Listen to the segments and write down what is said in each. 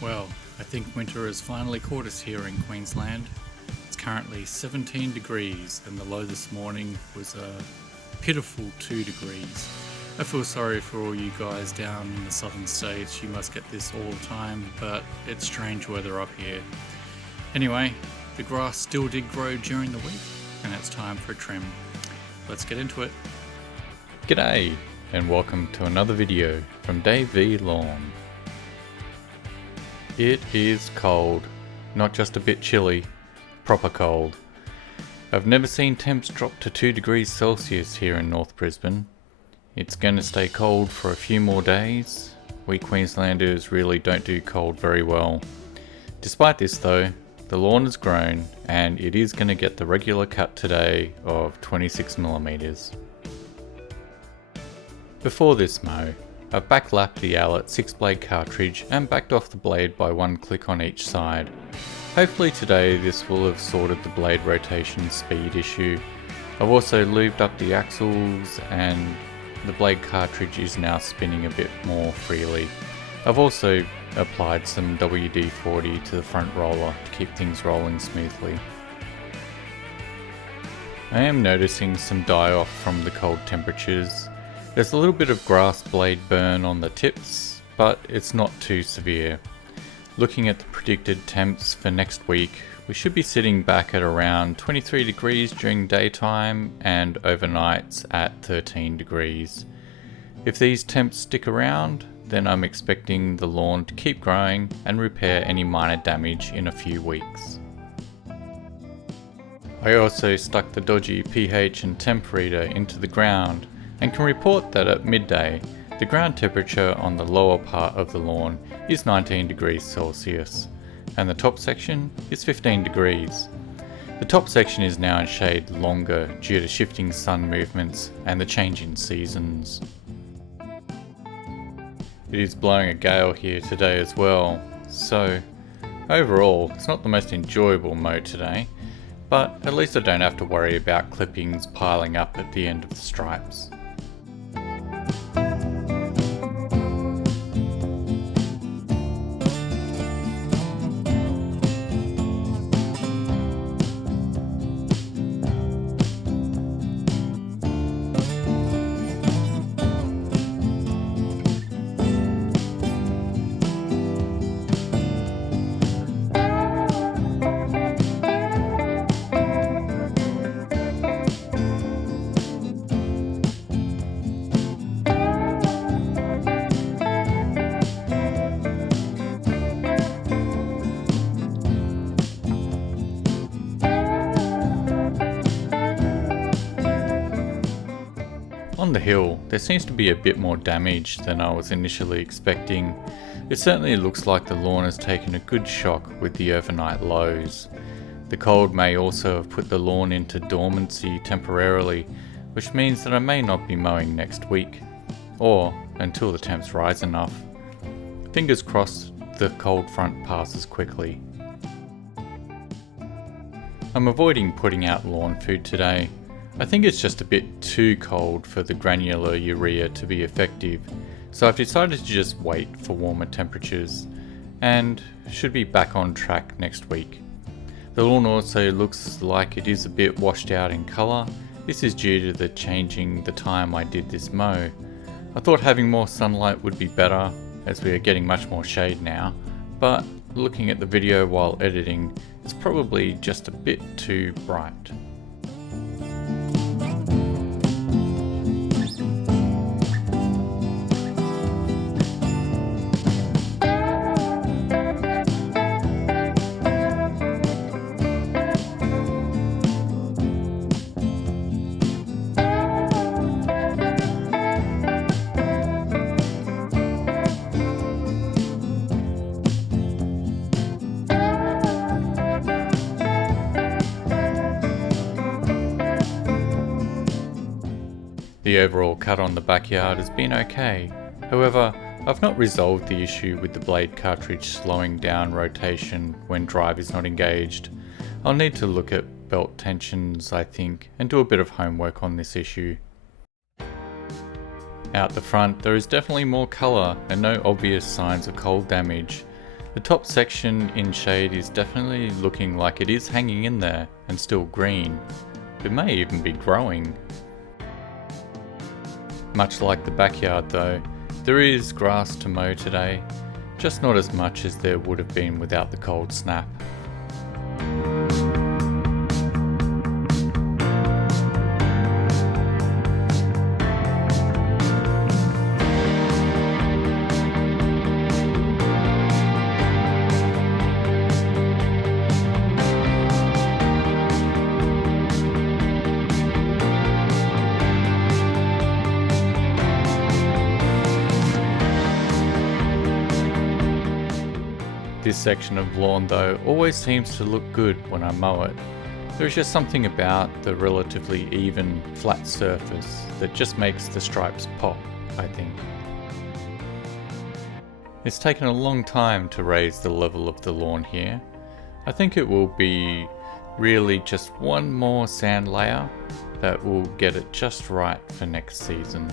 Well, I think winter has finally caught us here in Queensland. It's currently 17 degrees and the low this morning was a pitiful 2 degrees. I feel sorry for all you guys down in the southern states. You must get this all the time, but it's strange weather up here. Anyway, the grass still did grow during the week and it's time for a trim. Let's get into it. G'day and welcome to another video from Dave V Lawn. It is cold, not just a bit chilly, proper cold. I've never seen temps drop to 2 degrees Celsius here in North Brisbane. It's going to stay cold for a few more days. We Queenslanders really don't do cold very well. Despite this though, the lawn has grown and it is going to get the regular cut today of 26mm. Before this mow, I've backlapped the Allett 6-blade cartridge and backed off the blade by one click on each side. Hopefully today this will have sorted the blade rotation speed issue. I've also lubed up the axles and the blade cartridge is now spinning a bit more freely. I've also applied some WD-40 to the front roller to keep things rolling smoothly. I am noticing some die-off from the cold temperatures. There's a little bit of grass blade burn on the tips, but it's not too severe. Looking at the predicted temps for next week, we should be sitting back at around 23 degrees during daytime and overnights at 13 degrees. If these temps stick around, then I'm expecting the lawn to keep growing and repair any minor damage in a few weeks. I also stuck the dodgy pH and temp reader into the ground and can report that at midday, the ground temperature on the lower part of the lawn is 19 degrees Celsius and the top section is 15 degrees. The top section is now in shade longer due to shifting sun movements and the change in seasons. It is blowing a gale here today as well, so overall it's not the most enjoyable mow today, but at least I don't have to worry about clippings piling up at the end of the stripes. On the hill, there seems to be a bit more damage than I was initially expecting. It certainly looks like the lawn has taken a good shock with the overnight lows. The cold may also have put the lawn into dormancy temporarily, which means that I may not be mowing next week, or until the temps rise enough. Fingers crossed the cold front passes quickly. I'm avoiding putting out lawn food today. I think it's just a bit too cold for the granular urea to be effective, so I've decided to just wait for warmer temperatures and should be back on track next week. The lawn also looks like it is a bit washed out in colour. This is due to the changing the time I did this mow. I thought having more sunlight would be better as we are getting much more shade now, but looking at the video while editing, it's probably just a bit too bright. The overall cut on the backyard has been okay. However, I've not resolved the issue with the blade cartridge slowing down rotation when drive is not engaged. I'll need to look at belt tensions, I think, and do a bit of homework on this issue. Out the front, there is definitely more colour and no obvious signs of cold damage. The top section in shade is definitely looking like it is hanging in there and still green. It may even be growing. Much like the backyard though, there is grass to mow today, just not as much as there would have been without the cold snap. This section of lawn though always seems to look good when I mow it. There's just something about the relatively even, flat surface that just makes the stripes pop, I think. It's taken a long time to raise the level of the lawn here. I think it will be really just one more sand layer that will get it just right for next season.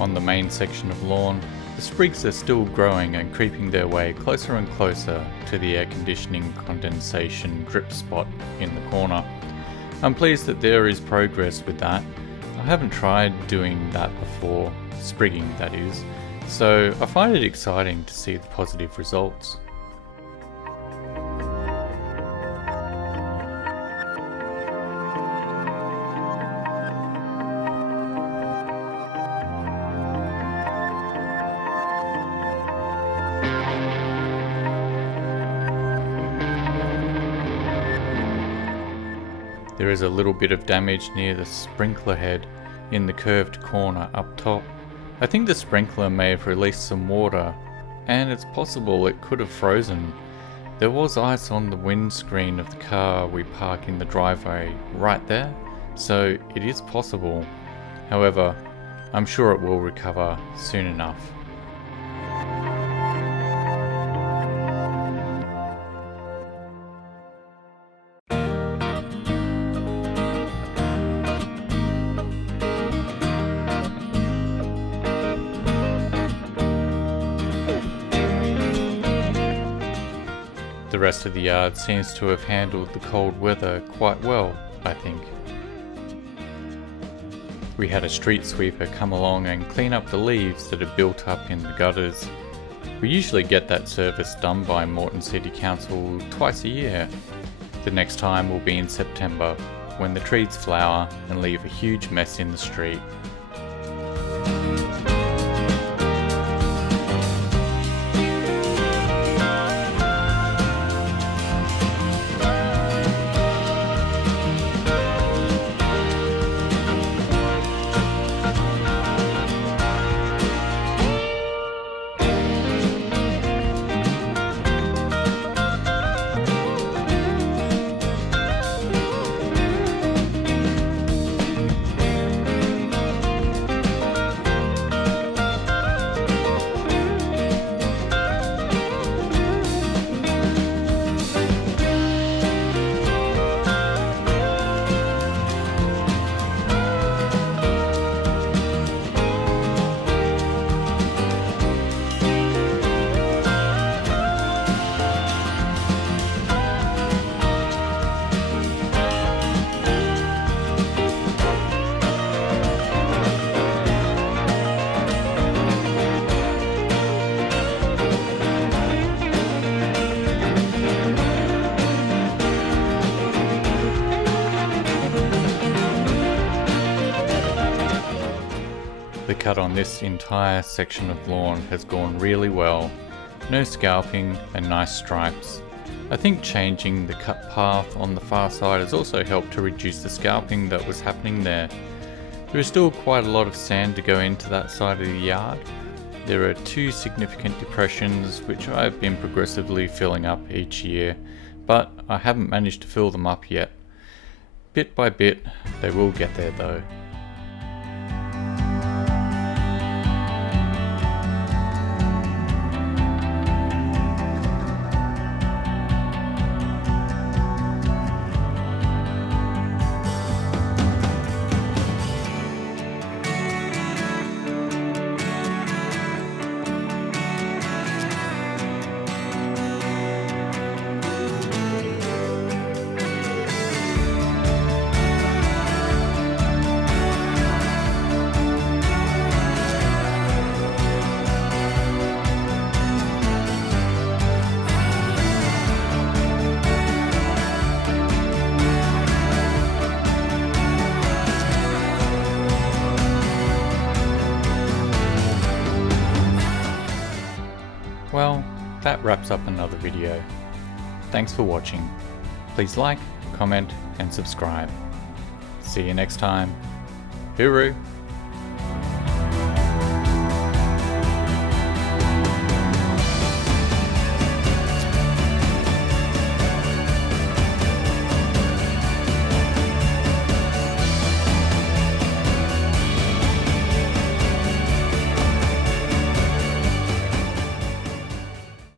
On the main section of lawn, the sprigs are still growing and creeping their way closer and closer to the air conditioning condensation drip spot in the corner. I'm pleased that there is progress with that. I haven't tried doing that before, sprigging that is, so I find it exciting to see the positive results. There is a little bit of damage near the sprinkler head in the curved corner up top. I think the sprinkler may have released some water, and it's possible it could have frozen. There was ice on the windscreen of the car we park in the driveway right there, so it is possible. However, I'm sure it will recover soon enough. The rest of the yard seems to have handled the cold weather quite well, I think. We had a street sweeper come along and clean up the leaves that had built up in the gutters. We usually get that service done by Moreton City Council twice a year. The next time will be in September, when the trees flower and leave a huge mess in the street. The cut on this entire section of lawn has gone really well. No scalping and nice stripes. I think changing the cut path on the far side has also helped to reduce the scalping that was happening there. There is still quite a lot of sand to go into that side of the yard. There are two significant depressions which I've been progressively filling up each year, but I haven't managed to fill them up yet. Bit by bit, they will get there though. Well, that wraps up another video. Thanks for watching. Please like, comment and subscribe. See you next time. Hooroo!